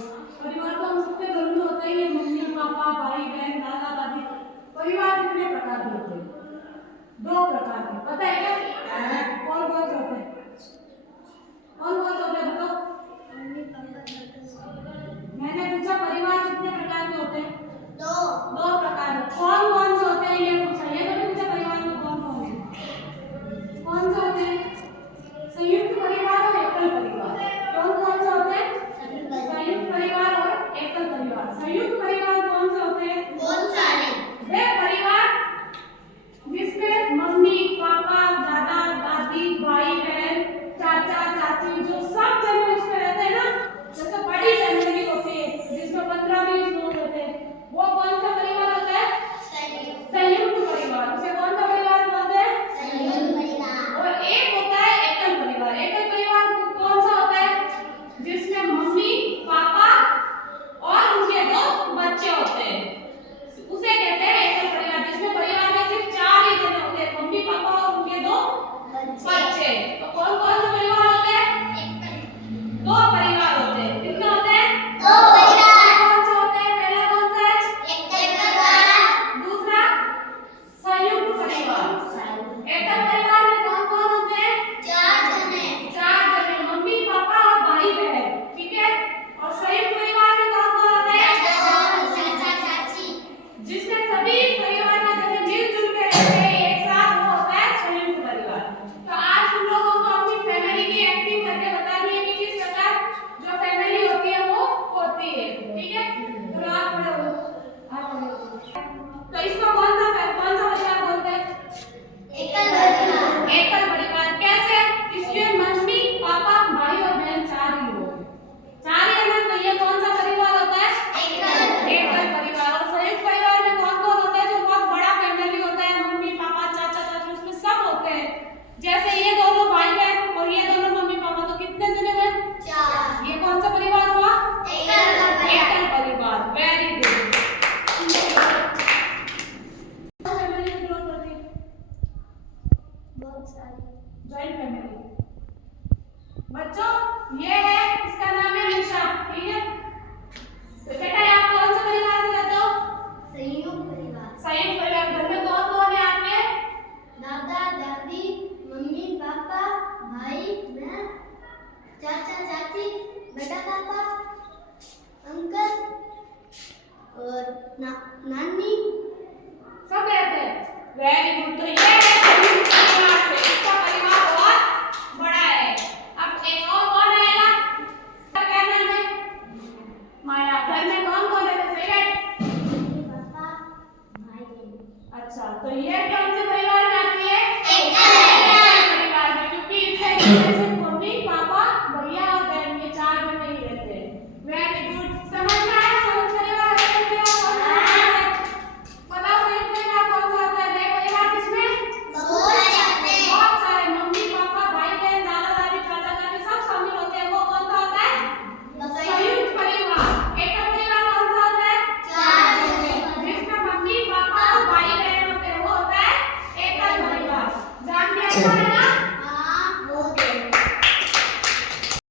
परिवार तो हम सबके घर में होता ही है, मम्मी पापा भाई बहन दादा दादी। परिवार कितने प्रकार के होते हैं? 2 प्रकार के। पता है क्या? कौन कौन से होते हैं? कौन कौन से होते हैं बताओ? मैंने पूछा परिवार कितने प्रकार के होते हैं? 2 प्रकार के। कौन कौन से होते हैं ये पूछा। ये तो नहीं पूछा परिवार में कौन कौन से। कौन से होते हैं? संयुक्त परिवार और एकल परिवार। कौन कौन से होते हैं? संयुक्त परिवार और एकल परिवार। संयुक्त परिवार कौन से होते हैं? बहुत सारे। वे परिवार जिसमें मम्मी पापा दादा दादी भाई बहन चाचा चाची जो सब जने उसमें रहते हैं ना, जैसे बड़ी फैमिली होती है जिसमें 15-20 लोग रहते हैं, वो कौन सा परिवार होता है? संयुक्त परिवार। उसे कौन सा परिवार बोलते हैं? संयुक्त परिवार। और एक होता है एकल परिवार। एकल परिवार कौन सा होता है? जिसमें मम्मी पापा और उनके 2 बच्चे होते हैं, उसे कहते हैं एकल परिवार। जिसमें परिवार में सिर्फ 4 ही जने होते हैं, मम्मी पापा और उनके 2 बच्चे। तो कौन कौन से परिवार होते हैं? 2 परिवार होते हैं। कितने होते हैं? 2 परिवार। कौन से होते हैं? पहला कौन सा है? एकल परिवार। दूसरा संयुक्त परिवार। एकल परिवार में कौन कौन होते हैं? 4 जने, मम्मी पापा और भाई बहन, ठीक है। और संयुक्त परिवार में कौन कौन होते हैं? चाचा चाची। जिसमें सभी परिवार के जने मिलजुल के रहते हैं एक साथ, वो होता है संयुक्त परिवार। तो आज तुम लोगों को अपनी फैमिली की एक्टिंग करके बतानी है कि किस प्रकार जो फैमिली होती है वो होती है, ठीक है। तो आप पढ़ो। तो इसको कौन सा परिवार बोलते हैं? एकल परिवार। एकल परिवार कैसे? इसमें मम्मी पापा भाई और बहन 4 ही लोग, 4 ही है ना। तो ये कौन सा परिवार होता है? एकल परिवार। और संयुक्त परिवार में कौन कौन होता है? जो बहुत बड़ा फैमिली होता है, मम्मी पापा चाचा चाची, उसमें सब होते हैं। जैसे ये दोनों भाई बहन और ये दोनों मम्मी पापा, तो कितने जने हैं? 4। ये कौन सा परिवार हुआ? एकल परिवार। Very good. फैमिली की ग्रोथ होती है बहुत सारी। Joint family. बच्चों ये है, इसका नाम है निशा, ठीक है। तो बेटा आप कौन से परिवार से रहते हो? संयुक्त परिवार। संयुक्त परिवार। घर में कौन कौन है आपके? दादा दादी मम्मी पापा भाई मैं चाचा चाची बेटा पापा अंकल और नानी सब रहते हैं। Very good. तो ये है संयुक्त परिवार से, इसका परिवार बहुत बड़ा है। अब एक और कौन आएगा? क्या नाम है? माया। घर में कौन कौन रहते हैं? पापा भाई। अच्छा, तो ये कौन से परिवार में आती है? एकल परिवार में, क्योंकि इससे